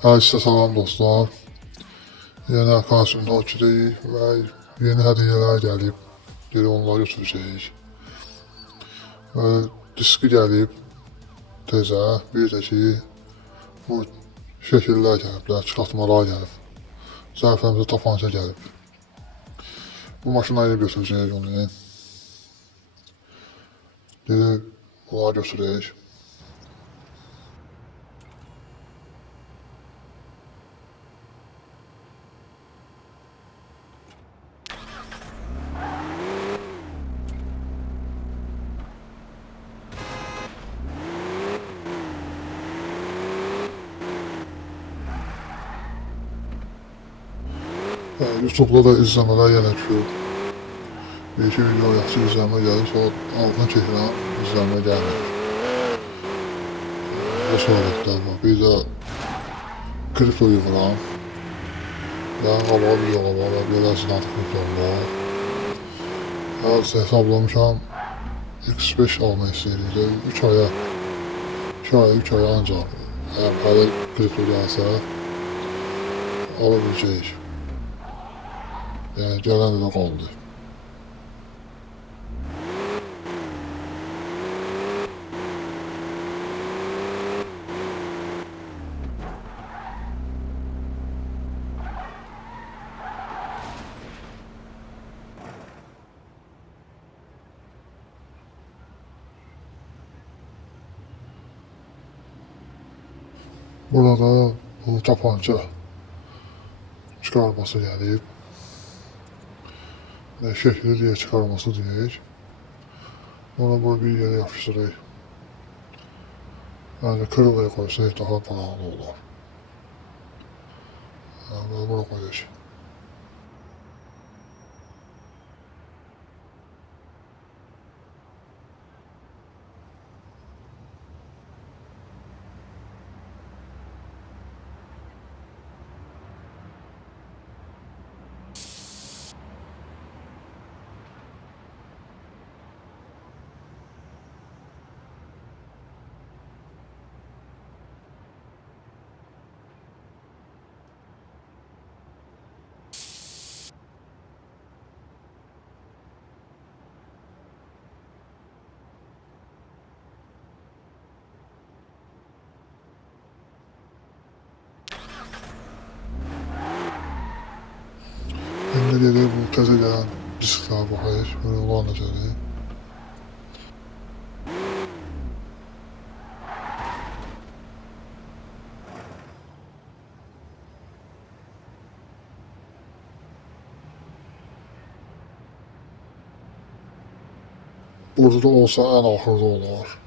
Hər sizə salam dostlar. Yenə karşımda oturuq və yeni hədiyyələr gəlib. Geri onları götürəcəyik. Və diski gəlib tezə. Bir də ki, bu şəkillər gəliblər, çıxartmalar gəlib. Zərfəmizə tapanca gəlib. Bu maşına ilə götürəcəyik onu. Geri bunları götürək. YouTube'da da izləmələr yenə ki, bir-iki video yaxşı izləmə gəlir, sonra altına çəkilən izləmə gəlmir. O söhbətlər var. Bir də kripto yığıram. Daha qabağa videolar var və beləsin artıq kriptom var. Hər hesablamışam, X5 almaq istəyirik. 3 aya ancaq hələ kripto gəlsə ala biləcəyik. Yəni gələn ilə qaldı. Burada bu tapanca çıxarması gəlib. Şəkli deyə çıxarması deyək. Ona böyle bir yere yapıştırayım. Yani kırılaya koysaydı daha pahalı olur. Yani buna koyacağım. Şimdi geliyor bu təzə gələn disklara baxayıq. Böyle olan da gəlir. Burada da olsa en axırda olar.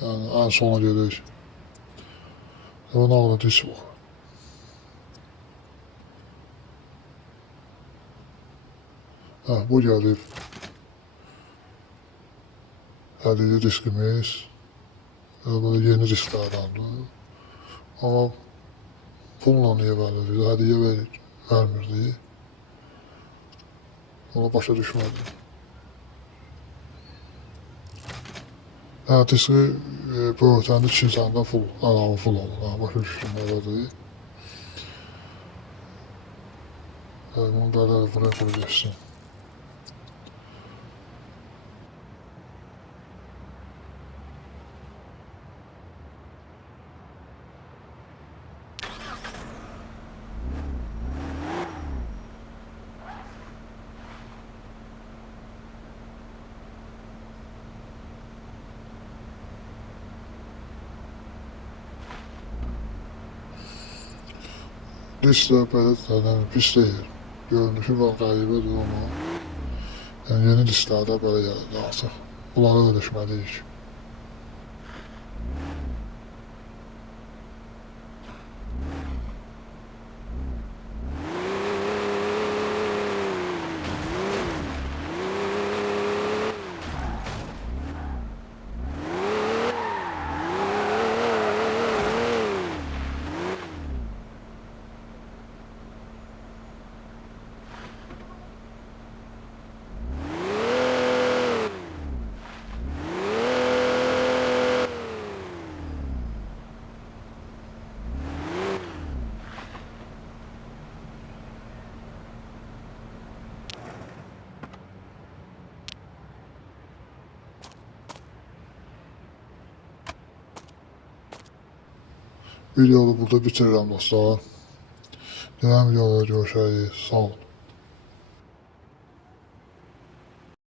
Yani en sona gelir. Və nə qədər disk var. Bu gəlib. Hədiyyə diskimiz. Böyle yeni disklərdandır. Amma pulla niyə verilir? Hədiyyə vermirdi. Ona başa düşmədim. Diski böğürtəndə çinsəndə full, əlavə full olur. Başa düşdüm, elədir. Bunu belə buraya qoyacaqsın. Disklər belə pis deyil. Görünüşü var, qəribədir ama yani yeni disklərdə belə gəlir artıq. Bunlara öyrəşməliyik. Videonu burada bitirirəm dostlar. Gələn videolarda görüşərik. Sağ olun.